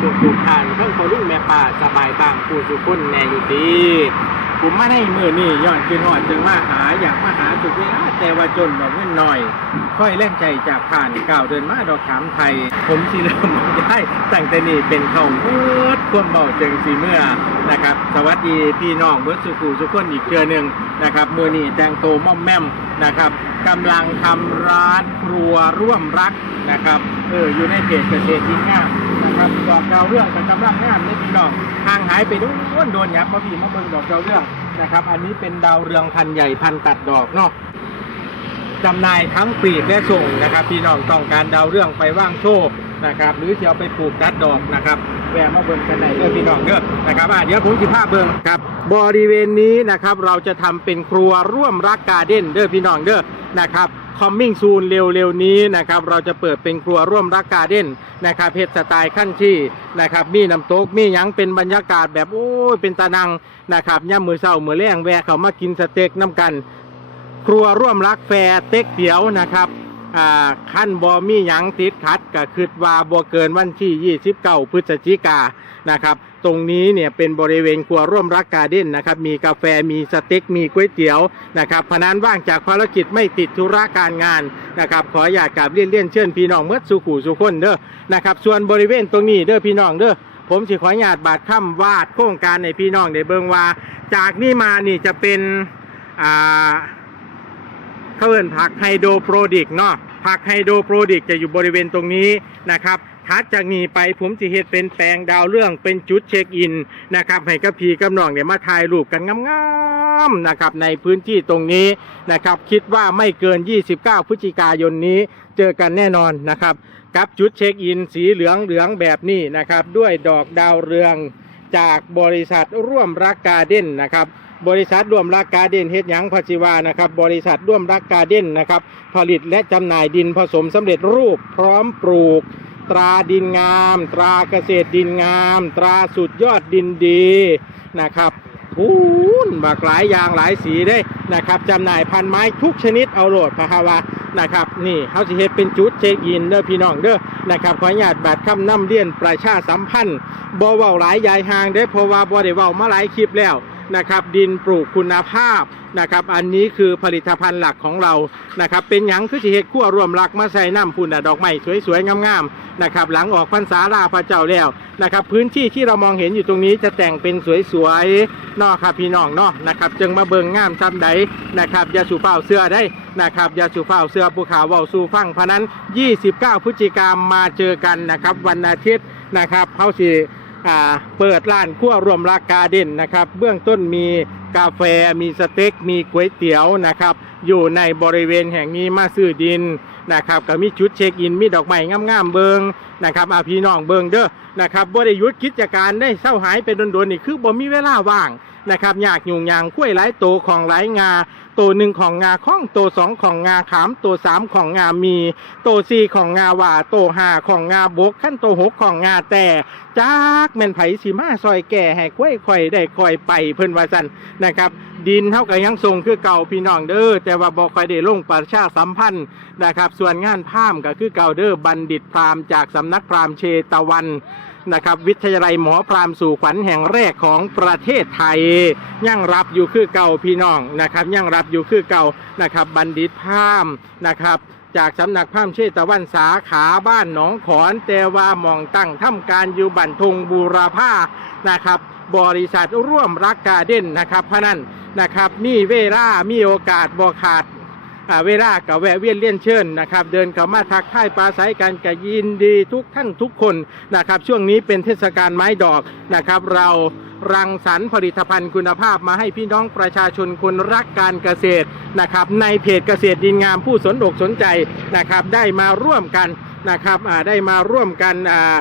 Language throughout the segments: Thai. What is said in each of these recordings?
ทุกทุกๆทานทั้งพอลุงแม่ป่าสบายบางผู้สุคนแน่อยู่ดีผมมาให้มือนี่ย้อนคืนหอดจึงมาหาอยากมาหาสุดเวลาแต่ว่าจนบอกเงินหน่อย ค่อยแล่นใจจากผ่านก่าวเดินมาดอกขามไทย ผมสิเริ่มได้ตั้งแต่นี่เป็นเขาพูดความเบาจึงสีเมื่อนะครับ สวัสดีพี่น้องเบิร์ดสุขูสุกคนอีกเกือหนึ่งนะครับมือนี่แต่งโตม่อมแม่มนะครับกำลังทำร้านครัวร่วมรักนะครับเอออยู่ในเพจเกษตรยิ่งงาม นะครับดอกดาวเรื่องกับกำลังงามในพี่น้องห่างหายไปโดนโดนยับมาพี่มาเบิ่งดอกดาวเรื่องนะครับ อันนี้เป็นดาวเรืองพันใหญ่พันตัดดอกเนาะจำหน่ายทั้งปลีกและส่งนะครับ พี่น้องต้องการดาวเรื่องไปว่างโชคนะครับ หรือจะเอาไปปลูกดัดดอกนะครับ แวะมาเบิ่งกันไหนเด้อพี่น้องเด้อนะครับอะเดี๋ยวผมจะพาเบิ่งครับบริเวณนี้นะครับเราจะทำเป็นครัวร่วมรักการ์เด้นเด้อพี่น้องเด้อนะครับคอมมิ่งซูนเร็วๆนี้นะครับเราจะเปิดเป็นครัวร่วมรักการ์เด้นนะครับเพชรสไตล์ขั้นที่นะครับมีน้ำตกมีหยังเป็นบรรยากาศแบบโอ้ยเป็นตานังนะครับย่ำมือเศร้ามือแรงแวะเขามากินสเต็กน้ำกัน ครัวร่วมรักแฟร์เต็กเตี๋ยวนะครับ อ่าขั้นบอมีหยังติดขัดก็คือว่าบ่เกินวันที่ 29 พฤศจิกานะครับ ตรงนี้เนี่ยเป็นบริเวณครัวร่วมรักการ์เด้นนะครับ มีกาแฟมีสเต็กมีก๋วยเตี๋ยวนะครับพนันว่างจากภารกิจไม่ติดธุระการงานนะครับ ขออยากกราบเลี่ยนเลี่ยนเชิญพี่น้องเมื่อสุขูสุขคนเด้อนะครับ ส่วนบริเวณตรงนี้เด้อพี่น้องเด้อผมสิขออนุญาตบาดค่ำวาดโครงการในพี่น้องในเบิงว่า จากนี่มานี่จะเป็นอ่า เขาเอิ้นผักไฮโดรโปรดิกเนาะผักไฮโดรโปรดิกจะอยู่บริเวณตรงนี้นะครับถัดจากนี้ไปผมจะเฮ็ดเป็นแปลงดาวเรื่องเป็นจุดเช็คอินนะครับให้กับพี่กับน้องเนี่ยมาถ่ายรูปกันงามๆนะครับในพื้นที่ตรงนี้นะครับ คิดว่าไม่เกิน 29 พฤศจิกายนนี้เจอกันแน่นอนนะครับ กับจุดเช็คอินสีเหลืองเหลืองแบบนี้นะครับ ด้วยดอกดาวเรืองจากบริษัทร่วมรักการ์เด้นนะครับ บริษัทร่วมรักการ์เด้นเฮ็ดหยังพัชิวานะครับบริษัทร่วมรักการ์เด้นนะครับผลิตและจำหน่ายดินผสมสำเร็จรูปพร้อมปลูก ตราดินงาม ตราเกษตรดินงาม ตราสุดยอดดินดีนะครับพูนบากหลายอย่างหลายสีได้นะครับจำหน่ายพันไม้ทุกชนิดเอาโหลดพะฮาวานะครับนี่เขาสิเฮ็ดเป็นจุดเช็คอินเด้อพี่น้องเด้อนะครับขออนุญาตบัตรคำนำเลียนประชาสัมพันธ์บ่เว้าหลายยายห่างได้เพราะว่าบ่ได้เว้ามาหลายคลิปแล้ว นะครับดินปลูกคุณภาพนะครับอันนี้คือผลิตภัณฑ์หลักของเรานะครับเป็นหยังคือสิเฮ็ดขั้วรวมรักมาใส่น้ำพุ่นดอกไม้สวยๆงามๆนะครับหลังออกพรรษาลาพระเจ้าแล้วนะครับพื้นที่ที่เรามองเห็นอยู่ตรงนี้จะแต่งเป็นสวยๆนอครับพี่น้องเนาะนะครับจึงมาเบิงงามซ้ำใดนะครับยาสูเฝ้าเสื้อได้นะครับยาสูเฝ้าเสื้อภูเขาเว้าสูฟังพนั้น 29 พฤศจิกายนมาเจอกันนะครับวันอาทิตย์นะครับเขาสิอ่า เปิดร้านขั้วรวมรากาเด่นนะครับ เบื้องต้นมีกาแฟมีสเต็ก มีก๋วยเตี๋ยวนะครับ อยู่ในบริเวณแห่งนี้มาซื้อดิน นะครับก็มีชุดเช็คอินมีดอกไม้งามๆเบิงนะครับอาพี่น้องเบิงเด้อนะครับบ่ได้หยุดกิจการได้เศร้าหายไปโดนๆนี่คือบ่มีเวลาว่างนะครับอยากยุ่งยางคุ้ยหลายโตของหลายงาโตหนึ่งของงาข้องโตสองของงาขามโตสามของงามี โตสี่ของงาว่าโตห้าของงาบกขั้นโตหกของงาแต่จากแม่นไผสีมาซอยแก่ให้กล้วยข่อยได้ข่อยไปเพิ่นว่าซั่นนะครับดินเท่ากับยังทรงคือเก่าพี่น้องเด้อแต่ว่าบ่ค่อยได้ลงประชาสัมพันธ์นะครับ ส่วนงานพามก็คือเก่าเด้อบัณฑิตพราหมณ์จากสำนักพราหมณ์เชตวันนะครับวิทยาลัยหมอพรามสู่ขวัญแห่งแรกของประเทศไทยยังรับอยู่คือเก่าพี่น้องนะครับยังรับอยู่คือเก่านะครับบัณฑิตพรามนะครับจากสำนักพามเชตวันสาขาบ้านหนองขอน แต่ว่ามองตั้งทำการอยู่บันทงบูรพานะครับบริษัทร่วมรักการเด้นนะครับเพราะนั้น นะครับ มีเวลามีโอกาสบอขาดเวลากับแวะเวียนเลี่ยนเชิญนะครับ เดินเข้ามาทักทายปลาใสกันกับยินดีทุกท่านทุกคนนะครับ ช่วงนี้เป็นเทศกาลไม้ดอกนะครับ เรารังสรรค์ผลิตภัณฑ์คุณภาพมาให้พี่น้องประชาชนคนรักการเกษตรนะครับ ในเพจเกษตรดินงามผู้สนอกสนใจนะครับ ได้มาร่วมกันนะครับได้มาร่วมกันอ่า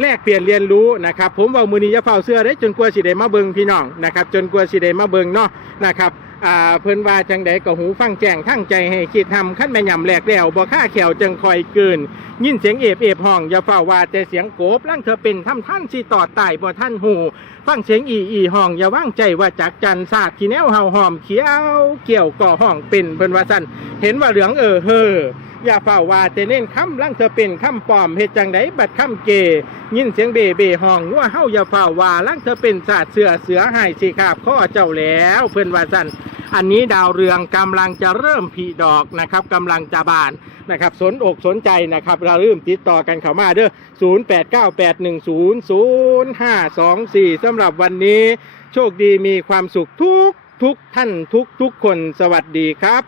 แลกเปลี่ยนเรียนรู้นะครับผมว่ามือนี้จะเฝ้าเสื้อได้จนกลัวสิได้มาเบิงพี่น้องนะครับจนกลัวสิได้มาเบิงเนาะนะครับอ่าเพิ่นว่าจังใดก็หูฟังแจ้งทั้งใจให้คิดทำขั้นแม่ยำแหลกแล้วบ่ค่าแขวจังคอยเกิน ยินเสียงเอฟเอฟห้องอย่าเฝ้าว่าแต่เสียงโกบลังเธอเป็นทำท่านสิต่อตายบ่ท่านหูฟังเสียงอีอีห้องอย่าว่างใจว่าจากจันทร์ศาสตร์ขี้แนวเห่าหอมเขียวเกี่ยวก่อห้องเป็นเพิ่นว่าสั่นเห็นว่าเหลืองเออเฮออย่าเฝ้าว่าแต่เน้นคำลังเธอเป็นคำปลอมเฮ็ดจังไดบัดคำเกยินเสียงเบเบห้องว่าเฮาอย่าเฝ้าว่าลังเธอเป็นศาสตร์เสือเสือหายสิขาบข้อเจ้าแล้ว เพิ่นว่าสั่น อันนี้ดาวเรืองกำลังจะเริ่มผีดอกนะครับกำลังจะบานนะครับสนอกสนใจนะครับเราเริ่มติดต่อกันเข้ามาเด้อ0 8 9 8 1 0 0 5 2 4 สำหรับวันนี้ โชคดีมีความสุขทุกทุกท่านทุกทุกคนสวัสดีครับ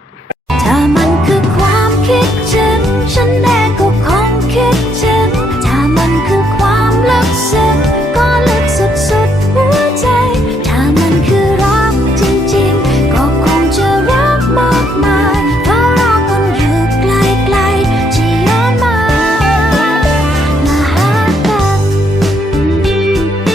ถ้ามันคือความคิดถึงฉันแดง